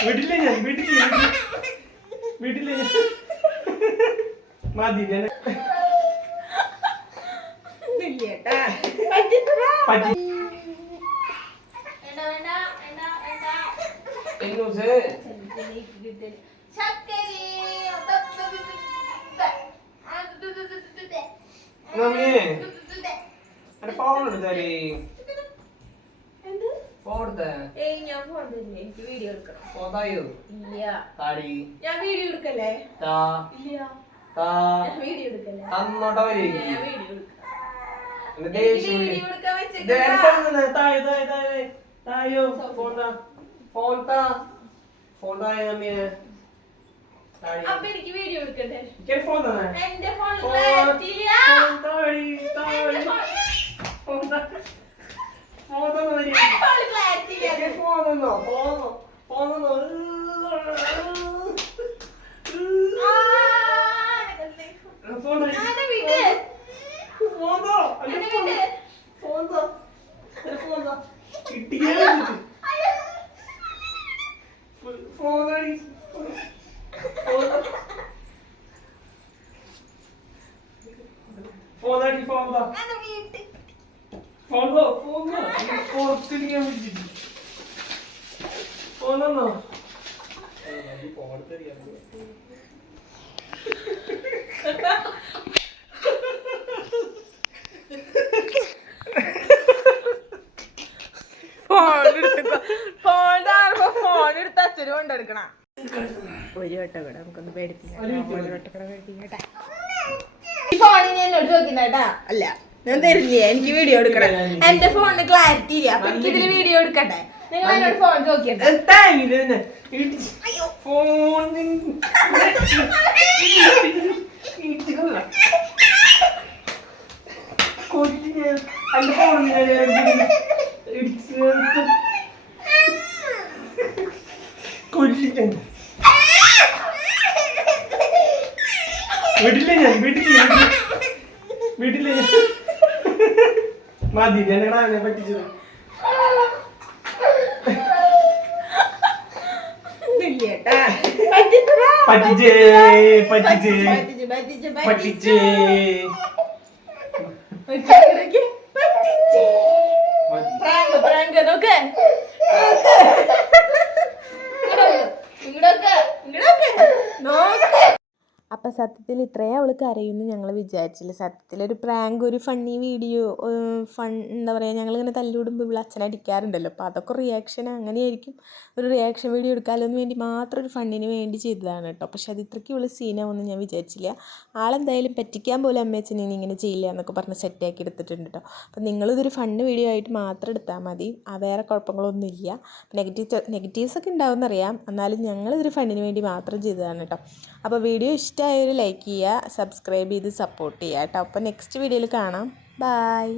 വീട്ടിലെ ഞാൻ വീട്ടിലെ വീട്ടിലെ മതി ഞാൻ പറ്റി എന്നൂസ് മമ്മി എന്റെ ഫോൺ എടുത്താലേ ഫോൺ എടുത്ത ഞാൻ വീഡിയോ എടുക്കണം. താടി ഞാൻ വീഡിയോ എടുക്കല്ലേ? ഇല്ല. താഴെ. അപ്പൊ എനിക്ക് വീഡിയോ എടുക്കണ്ടേ. എന്റെ ഫോൺ താ. ഫോൺ തന്നെ വരി. എന്റെ ഫോൺ ക്ലാരിറ്റി ഇല്ല ഫോൺ തന്നോ? ഫോൺ തന്നോ? Phone phone. Phone phone. Phone എന്റെ ഫോൺ എടുത്തോ അച്ഛനും കൊണ്ടെടുക്കണ. ഒരു വട്ടം കൂടെ നമുക്കൊന്ന് പേടിപ്പിക്കാം. ഒരു മിനിറ്റ്. വട്ടം കൂടെ പേടിപ്പിക്കട്ടെ. ഈ ഫോണിന് എന്നോട് ചോദിക്കുന്നേട്ടാ അല്ല ഞാൻ തരില്ല? എനിക്ക് വീഡിയോ എടുക്കണം. എന്റെ ഫോണിന് ക്ലാരിറ്റി ഇല്ല. അപ്പൊ എനിക്ക് ഇതിൽ വീഡിയോ എടുക്കട്ടെ കൊല്ലിനെ വീട്ടിലെ ഞാൻ വീട്ടിലെ വീട്ടിലെ ഞാൻ. മതി അവനെ പറ്റിച്ചത്. ഇല്ലേട്ടാ. പറ്റിച്ചതാ. അപ്പം സത്യത്തിൽ ഇത്രയേ അവൾ കരയുമെന്ന് ഞങ്ങൾ വിചാരിച്ചില്ല. സത്യത്തിൽ ഒരു പ്രാങ്ക് ഒരു ഫണ്ണി വീഡിയോ ഫൺ എന്താ പറയുക ഞങ്ങളിങ്ങനെ തല്ലുകൂടുമ്പോൾ ഇവിടെ അച്ഛനെ അടിക്കാറുണ്ടല്ലോ. അപ്പോൾ അതൊക്കെ റിയാക്ഷൻ അങ്ങനെയായിരിക്കും. ഒരു റിയാക്ഷൻ വീഡിയോ എടുക്കാമല്ലോ വേണ്ടി മാത്രം ഒരു ഫണ്ണിന് വേണ്ടി ചെയ്തതാണ് കേട്ടോ. പക്ഷെ അത് ഇത്രയ്ക്ക് ഉള്ള സീനാവുമെന്ന് ഞാൻ വിചാരിച്ചില്ല. ആളെന്തായാലും പറ്റിക്കാൻ പോലും അമ്മയച്ഛനെ ഇങ്ങനെ ചെയ്യില്ല എന്നൊക്കെ പറഞ്ഞ് സെറ്റാക്കി എടുത്തിട്ടുണ്ട് കേട്ടോ. അപ്പം നിങ്ങളിതൊരു ഫണ്ണ് വീഡിയോ ആയിട്ട് മാത്രം എടുത്താൽ മതി. ആ വേറെ കുഴപ്പങ്ങളൊന്നുമില്ല നെഗറ്റീവ് നെഗറ്റീവ്സ് ഒക്കെ ഉണ്ടാവുമെന്നറിയാം. എന്നാലും ഞങ്ങളിതൊരു ഫണ്ണിന് വേണ്ടി മാത്രം ചെയ്തതാണ് കേട്ടോ. അപ്പോൾ വീഡിയോ ഇഷ്ടമായൊരു ലൈക്ക് ചെയ്യുക സബ്സ്ക്രൈബ് ചെയ്ത് സപ്പോർട്ട് ചെയ്യുക കേട്ടോ. അപ്പോൾ നെക്സ്റ്റ് വീഡിയോയിൽ കാണാം. ബായ്